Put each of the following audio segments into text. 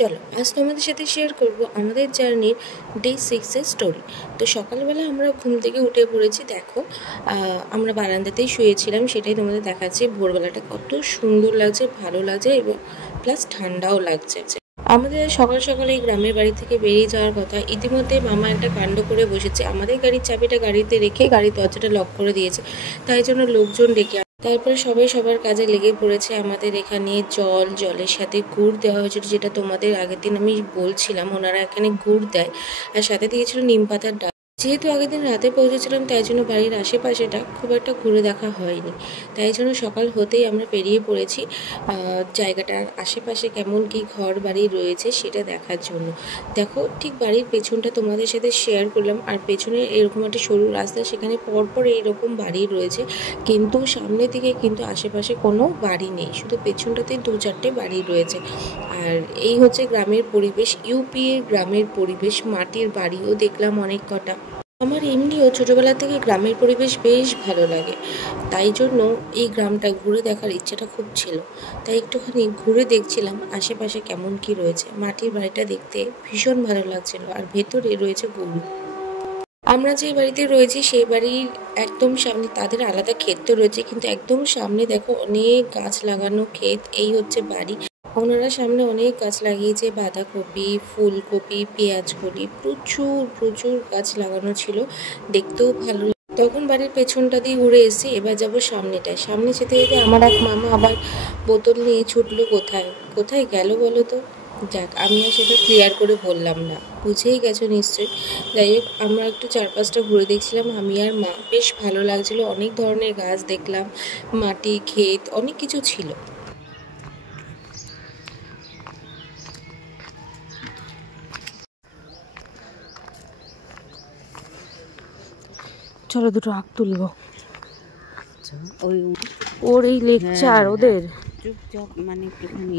চলো আজ তোমাদের সাথে শেয়ার করব আমাদের জার্নির ডে 6 এর স্টোরি। তো সকালবেলা আমরা ঘুম থেকে উঠে পড়েছি। দেখো আমরা বারান্দাতেই শুয়েছিলাম, সেটাই তোমাদের দেখাচ্ছি। ভোরবেলাটা কত সুন্দর লাগছে, ভালো লাগছে এবং প্লাস ঠান্ডাও লাগছে। আমাদের সকাল সকালে এই গ্রামের বাড়ি থেকে বেরিয়ে যাওয়ার কথা। ইতিমধ্যে মামা একটা কাণ্ড করে বসেছে, আমাদের গাড়ির চাবিটা গাড়িতে রেখে গাড়ির দরজাটা লক করে দিয়েছে। তাই জন্য লোকজন ডেকে তারপরে সবাই সবার কাজে লেগে পড়েছে। আমাদের এখানে জলের সাথে গুড় দেওয়া হয়েছিল, যেটা তোমাদের আগের দিন আমি বলছিলাম। ওনারা এখানে গুড় দেয় আর সাথে দিয়েছিল নিম পাতার ডাল। যেহেতু আগের দিন রাতে পৌঁছেছিলাম, তাই জন্য বাড়ির আশেপাশেটা খুব একটা ঘুরে দেখা হয়নি। তাই জন্য সকাল হতেই আমরা বেরিয়ে পড়েছি জায়গাটার আশেপাশে কেমন কি ঘর বাড়ি রয়েছে সেটা দেখার জন্য। দেখো ঠিক বাড়ির পেছনটা তোমাদের সাথে শেয়ার করলাম, আর পেছনে এরকম একটা সরু রাস্তা, সেখানে পরপর এইরকম বাড়ি রয়েছে, কিন্তু সামনের দিকে কিন্তু আশেপাশে কোনো বাড়ি নেই, শুধু পেছনটাতে 2-4টে বাড়ি রয়েছে। আর এই হচ্ছে গ্রামের পরিবেশ, ইউপি এর গ্রামের পরিবেশ। মাটির বাড়িও দেখলাম অনেক কটা। আমার এমনিও ছোটোবেলা থেকে গ্রামের পরিবেশ বেশ ভালো লাগে, তাই জন্য এই গ্রামটা ঘুরে দেখার ইচ্ছাটা খুব ছিল। তাই একটুখানি ঘুরে দেখছিলাম আশেপাশে কেমন কি রয়েছে। মাটির বাড়িটা দেখতে ভীষণ ভালো লাগছিল, আর ভেতরে রয়েছে গরু। আমরা যে বাড়িতে রয়েছি সেই বাড়ির একদম সামনে তাদের আলাদা ক্ষেত তো রয়েছে, কিন্তু একদম সামনে দেখো অনেক গাছ লাগানো ক্ষেত। এই হচ্ছে বাড়ি। ওনারা সামনে অনেক গাছ লাগিয়েছে, বাঁধাকপি, ফুলকপি, পেঁয়াজকলি, প্রচুর প্রচুর গাছ লাগানো ছিল, দেখতেও ভালো। তখন বাড়ির পেছনটা দিয়ে ঘুরে এসেছি, এবার যাবো সামনেটায়। সামনে যেতে যেতে আমার এক মামা আবার বোতল নিয়ে ছুটলো। কোথায় কোথায় গেল বলো তো? যাক, আমি আর সেটা ক্লিয়ার করে বললাম না, বুঝেই গেছো নিশ্চয়ই। যাই হোক, আমরা একটু চারপাশটা ঘুরে দেখছিলাম আমি আর মা। বেশ ভালো লাগছিল, অনেক ধরনের গাছ দেখলাম, মাটি, ক্ষেত, অনেক কিছু ছিল। চলো দুটো আঁক তুলবো। ওই ওর এই লেকচার ওদের চুপচাপ মানে একটুখানি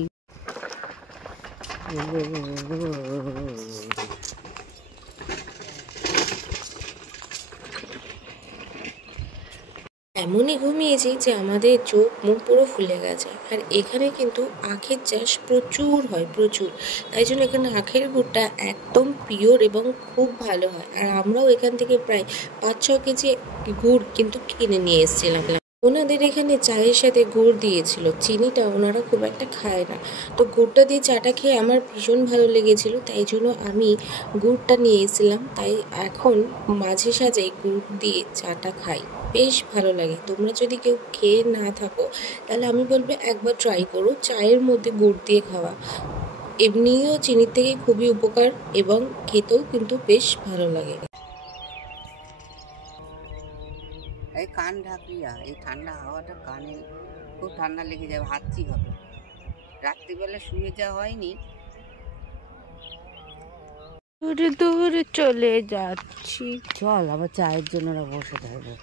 এমনই ঘুমিয়েছি যে আমাদের চোখ মুখ পুরো ফুলে গেছে। আর এখানে কিন্তু আখের চাষ প্রচুর হয়, প্রচুর। তাই জন্য এখানে আখের গুড়টা একদম পিওর এবং খুব ভালো হয়। আর আমরাও এখান থেকে প্রায় 5-6 কেজি গুড় কিন্তু কিনে নিয়ে এসেছিলাম। ওনাদের এখানে চায়ের সাথে গুড় দিয়েছিল, চিনিটা ওনারা খুব একটা খায় না। তো গুড়টা দিয়ে চাটা খেয়ে আমার ভীষণ ভালো লেগেছিল, তাই জন্য আমি গুড়টা নিয়ে এসেছিলাম। তাই এখন মাঝে সাঝে গুড় দিয়ে চাটা খাই, বেশ ভালো লাগে। তোমরা যদি কেউ খেয়ে না থাকো, তাহলে আমি বলবো একবার ট্রাই করো চায়ের মধ্যে গুড় দিয়ে খাওয়া। এমনিও চিনির থেকে খুবই উপকার এবং খেতেও কিন্তু বেশ ভালো লাগে। এই কান ঢাকিয়া, এই ঠান্ডা হাওয়াটা কানে খুব ঠান্ডা লেগে যাবে, হাঁচি হবে। রাত্রিবেলা শুয়ে যাওয়া হয়নি। দূরে দূরে চলে যাচ্ছি। চল আবার চায়ের জন্য ওরা বসে থাকবে,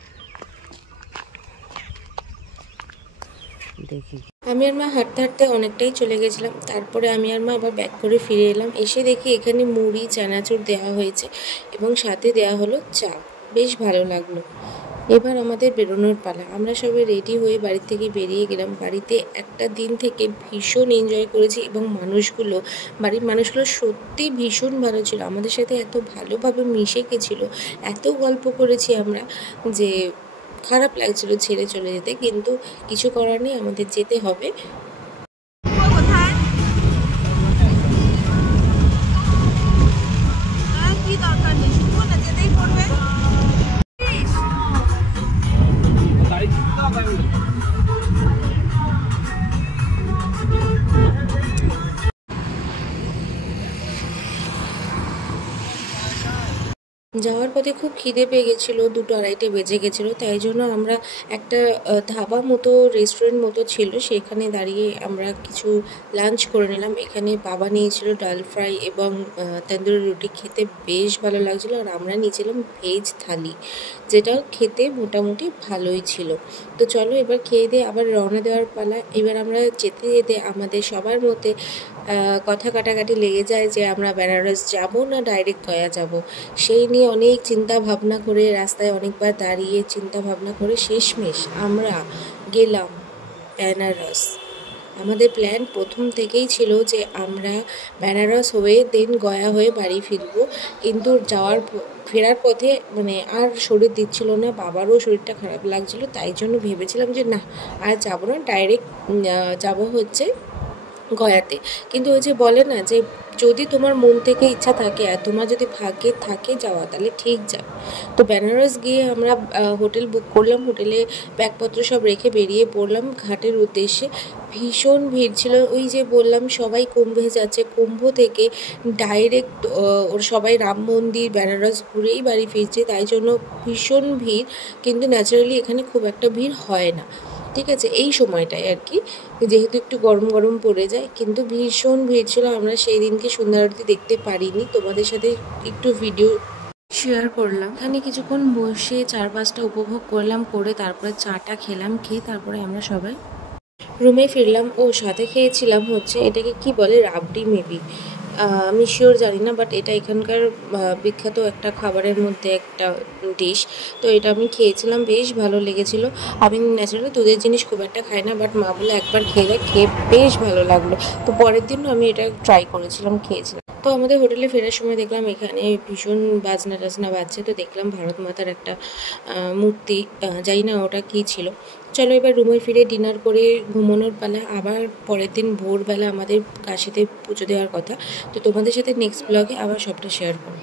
দেখি। আমি আর মা হাঁটতে হাঁটতে অনেকটাই চলে গেছিলাম। তারপরে আমি আর মা আবার ব্যাক করে ফিরে এলাম। এসে দেখি এখানে মুড়ি, চানাচুর দেওয়া হয়েছে এবং সাথে দেওয়া হলো চা। বেশ ভালো লাগলো। এবার আমাদের বেরোনোর পালা। আমরা সবাই রেডি হয়ে বাড়ি থেকে বেরিয়ে গেলাম। বাড়িতে একটা দিন থেকে ভীষণ এনজয় করেছি এবং বাড়ির মানুষগুলো সত্যি ভীষণ ভালো ছিল, আমাদের সাথে এত ভালোভাবে মিশে গেছিলো, এত গল্প করেছি আমরা যে খারাপ লাগছিল ছেড়ে চলে যেতে, কিন্তু কিছু করার নেই, আমাদের যেতে হবে। যাওয়ার পথে খুব খিদে পেয়ে গেছিলো, 2-2:30 বেজে গেছিলো। তাই জন্য আমরা একটা ধাবা মতো, রেস্টুরেন্ট মতো ছিল, সেখানে দাঁড়িয়ে আমরা কিছু লাঞ্চ করে নিলাম। এখানে বাবা নিয়েছিল ডাল ফ্রাই এবং তন্দুরি রুটি, খেতে বেশ ভালো লাগছিলো। আর আমরা নিয়েছিলাম ভেজ থালি, যেটা খেতে মোটামুটি ভালোই ছিল। তো চলো এবার খেয়ে দিয়ে আবার রওনা দেওয়ার পালা। এবার আমরা যেতে যেতে আমাদের সবার মধ্যে কথা কাটাকাটি লেগে যায় যে আমরা বেনারস যাব না ডাইরেক্ট গয়া যাব। সেই নিয়ে অনেক চিন্তা ভাবনা করে, রাস্তায় অনেকবার দাঁড়িয়ে চিন্তা ভাবনা করে শেষমেশ আমরা গেলাম বেনারস। আমাদের প্ল্যান প্রথম থেকেই ছিল যে আমরা বেনারস হয়ে দেন গয়া হয়ে বাড়ি ফিরবো, কিন্তু ফেরার পথে মানে আর শরীর দিচ্ছিল না, বাবারও শরীরটা খারাপ লাগছিলো, তাই জন্য ভেবেছিলাম যে না আর যাবো না, ডাইরেক্ট যাবো হচ্ছে গয়াতে। কিন্তু ওই যে বলে না যে যদি তোমার মন থেকে ইচ্ছা থাকে আর তোমার যদি ভাগ্যে থাকে যাওয়া তাহলে ঠিক যাবে। তো বেনারস গিয়ে আমরা হোটেল বুক করলাম, হোটেলে ব্যাগপত্র সব রেখে বেরিয়ে পড়লাম ঘাটের উদ্দেশ্যে। ভীষণ ভিড় ছিল, ওই যে বললাম সবাই কুম্ভে যাচ্ছে, কুম্ভ থেকে ডাইরেক্ট ওর সবাই রাম মন্দির বেনারস ঘুরেই বাড়ি ফিরছে, তাই জন্য ভীষণ ভিড়। কিন্তু ন্যাচারালি এখানে খুব একটা ভিড় হয় না, ঠিক আছে, এই সময়টায় আর কি, যেহেতু একটু গরম গরম পড়ে যায়। কিন্তু ভীষণ ভিড় ছিল, আমরা সেই দিনকে সন্ধ্যা আরতি দেখতে পারিনি, তোমাদের সাথে একটু ভিডিও শেয়ার করলাম। এখানে কিছুক্ষণ বসে চারপাশটা উপভোগ করলাম, করে তারপরে চাটা খেলাম, খেয়ে তারপরে আমরা সবাই রুমে ফিরলাম। ও সাথে খেয়েছিলাম হচ্ছে এটাকে কি বলে, রাবড়ি মেবি, আমি শিওর জানি না, বাট এটা এখানকার বিখ্যাত একটা খাবারের মধ্যে একটা ডিশ। তো এটা আমি খেয়েছিলাম, বেশ ভালো লেগেছিলো। আমি ন্যাচারালি দুধের জিনিস খুব একটা খাই না, বাট মা বলে একবার খেয়ে বেশ ভালো লাগলো। তো পরের দিনও আমি এটা ট্রাই করেছিলাম, খেয়েছিলাম। তো আমাদের হোটেলে ফেরার সময় দেখলাম এখানে ভীষণ বাজনা টাজনা বাজছে, তো দেখলাম ভারত মাতার একটা মূর্তি, জানি না ওটা কী ছিল। চলো এবার রুমে ফিরে ডিনার করে ঘুমানোর পালা। আবার পরের দিন ভোরবেলা আমাদের কাশিতে পুজো দেওয়ার কথা। তো তোমাদের সাথে নেক্সট ব্লগে আবার সবটা শেয়ার করব।